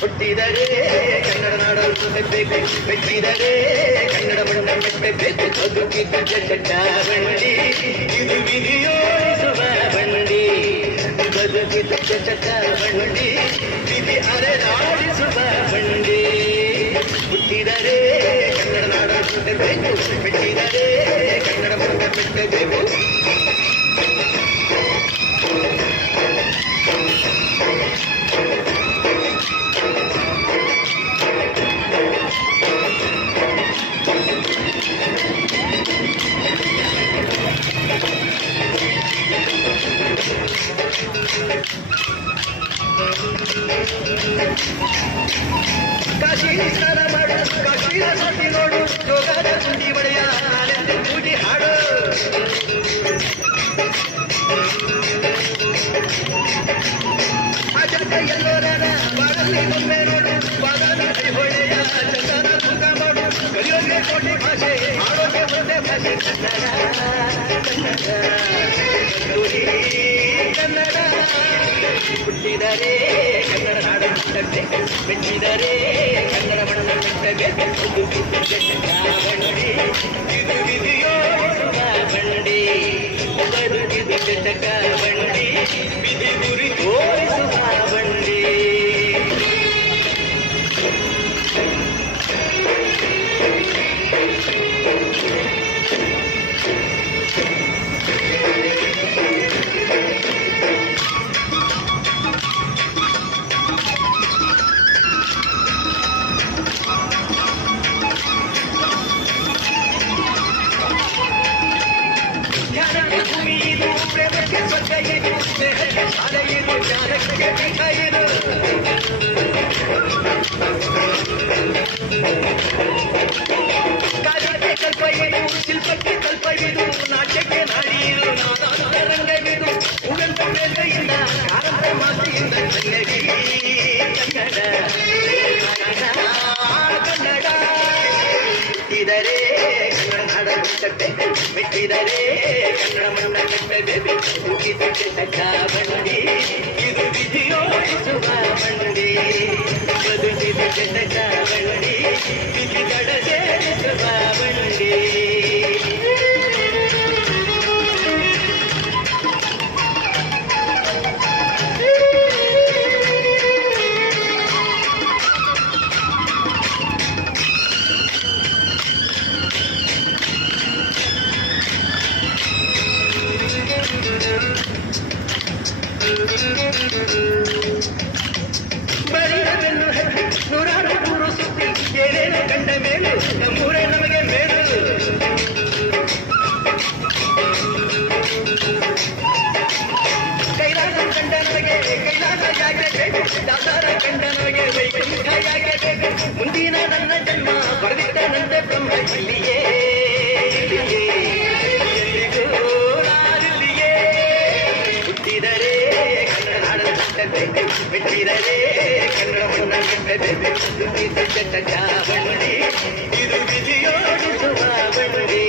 ಹುಟ್ಟಿದರೆ ಕನ್ನಡ ನಾಡಲು ಮೆಚ್ಚಬೇಕು, ಮೆಚ್ಚಿದರೆ ಕನ್ನಡ ಮಣ್ಣ ಮೆಚ್ಚಬೇಕು. ಬದುಕಿದ ಜಟ ಬಂಡಿ ಇದು ವಿಧಿಯೋಡಿಸುವ ಬಂಡಿ, ಬದುಕಿದ ಜಟ ಬಂಡಿ ವಿಧಿ ಅರೆದಾಡಿಸುವ ಬಂಡಿ. ಹುಟ್ಟಿದರೆ ಕನ್ನಡ ನಾಡಲು ಮೆಚ್ಚಬೇಕು, ಮೆಚ್ಚಿದರೆ ಕನ್ನಡ ಮಣ್ಣ ಮೆಚ್ಚಬೇಕು. ಕಾಶಿ ಸ್ನಾನ ಮಾಡು, ಕಾಶ್ಮೀರ ಸುದ್ದಿ ನೋಡು, ಯೋಗದ ಸುದ್ದಿ ಒಡೆಯ ನಾನೆಂದು ಕೂಡಿ ಹಾಡು. ಆ ಜನ ಎಲ್ಲೋರನ ಬಾಳಲ್ಲಿ ಬೊಮ್ಮೆ ನೋಡು, ಬಾದಾಮಿ ಹೊಳೆಯ ಚಂದನ ತೂಕ ಮಾಡು. ಕಲಿಯೋಗೆ ಕೋಟಿ ಭಾಷೆ, ಆಡೋಗೆ ಒಂದೇ ಭಾಷೆ ಕನ್ನಡ ಕನ್ನಡ. ಹುಟ್ಟಿದರೆ ಕನ್ನಡ ನಾಡು ಮೆಚ್ಚಬೇಕು, ಮೆಚ್ಚಿದರೆ ಕನ್ನಡ ಮಣ್ಣ ಮೆಚ್ಚಬೇಕು. ಬಂಡಿ ಇದು ವಿಧಿಯೋಡಿಸುವ ಬಂಡಿ, ಬದುಕಿದ ಚಟಕ ಬಂಡಿ ವಿಧಿ ಗುರಿ ತೋರಿಸುವ ಬಂಡಿ. ಪ್ರೇಮಕ್ಕೆ ಸ್ವರ್ಗ ಏನು, ಸ್ನೇಹಕ್ಕೆ ಶಾಲೆ ಏನು, ಜ್ಞಾನಕ್ಕೆ ಪೀಠ ಏನು. ಕಾರ್ಯಕ್ಕೆ ಕಲ್ಪ ಏನು, ಶಿಲ್ಪಕ್ಕೆ ಕಲ್ಪ ಏನು, ನಾಟ್ಯಕ್ಕೆ ನಾಡಿ ಏನು, ನಾದಾಂತ ರಂಗವಿದು. ಉಗಂತ ಮೇಲೆಯಿಂದ ಆರಂಭ ಮಾತೆಯಿಂದ ಕನ್ನಡಿ ಕನ್ನಡ ಕನ್ನಡ. ಹುಟ್ಟಿದರೆ ಕನ್ನಡ ನಾಡ ಮೆಚ್ಚಬೇಕು, ಮೆಚ್ಚಿದರೆ ಕನ್ನಡ ಮಣ್ಣ ಮೆಚ್ಚಬೇಕು. ಬದುಕಿದ ಚಟ ಬಂಡಿ ಇದು ವಿಧಿಯೋಡಿಸುವ ಬಂಡಿ, ಬದುಕಿದ ಚಟ ಬಂಡಿ ವಿಧಿ ದಡ ಸೇರಿಸುವ ಬಂಡಿ. ಬರಿಯದನ್ನು ಹತ್ತಿ ನೂರಾರು ಮೂರು ಸುತ್ತಿ ಏನೇನು ಕಂಡ ಮೇಲು ನಮ್ಮೂರೇ ನಮಗೆ ಮೇಲು. ಕೈಲಾಸ ಕಂಡ ನಮಗೆ ಕೈಲಾಸ ಯಾಕೆ ಬೇಕು, ದಾಸರ ಕಂಡ ನಮಗೆ ವೈಕುಂಠ ಯಾಕೆ ಬೇಕು. ಮುಂದಿನ ನನ್ನ ಜನ್ಮ ಬರೆದಿದ್ದನಂತೆ ಬ್ರಹ್ಮ ಇಲ್ಲಿಯೇ ಎಲ್ಲಿಗೂ ನಾನಿಲ್ಲಿಯೇ. ಹುಟ್ಟಿದರೆ ಕನ್ನಡ ನಾಡಲು ಮೆಚ್ಚಬೇಕು, ಮೆಚ್ಚಿದರೆ ಕನ್ನಡ ಮಣ್ಣ ಮೆಚ್ಚಬೇಕು. ಬದುಕಿದ ಚಟ ಬಂಡಿ ಇದು ವಿಧಿಯೋಡಿಸುವ ಬಂಡಿ.